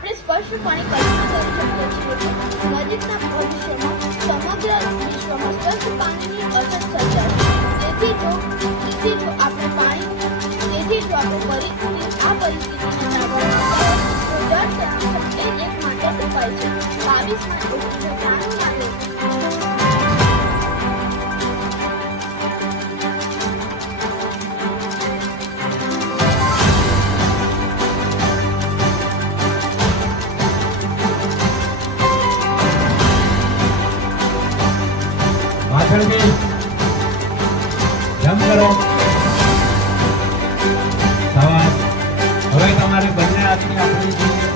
આપણે સ્પષ્ટપણે કલ્પના કરી શકીએ છીએ કે નજીકના ભવિષ્યમાં સમગ્ર વિશ્વમાં સ્વચ્છ પાણીની અછત સર્જાશે. તેથી જો આપણે પરિસ્થિતિને ટાળવા માંગીએ તો જળ સંરક્ષણ એ એકમાત્ર ઉપાય છે. 22 માર્ચ 1993 જમ કરો. સવાલ. હવે તમારે બંને હાથની આપણી જોઈએ.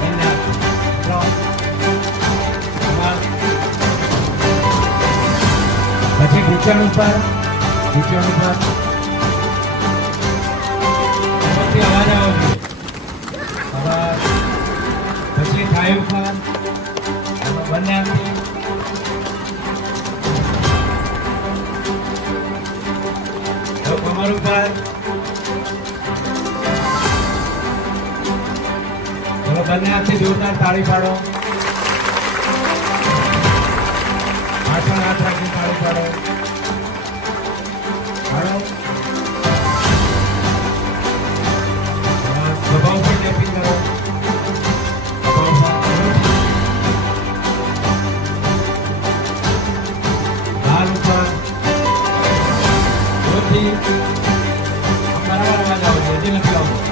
બંને હાથ. સવાલ. પછી ઘૂંટણ ઉપર. એમાંથી અવાજ આવે છે. સવાલ. પછી થાઈ ઉપર. એમાં બંને હાથની કમર ઉપર. ચલો બંને હાથથી જોરદાર તાળી પાડો. પાછળ હાથ રાખીને તાળી પાડો. દબાવથી ટેપિંગ કરો. હાલ ઉપર. બરાબર અવાજ આવે છે, હજી નથી આવતો.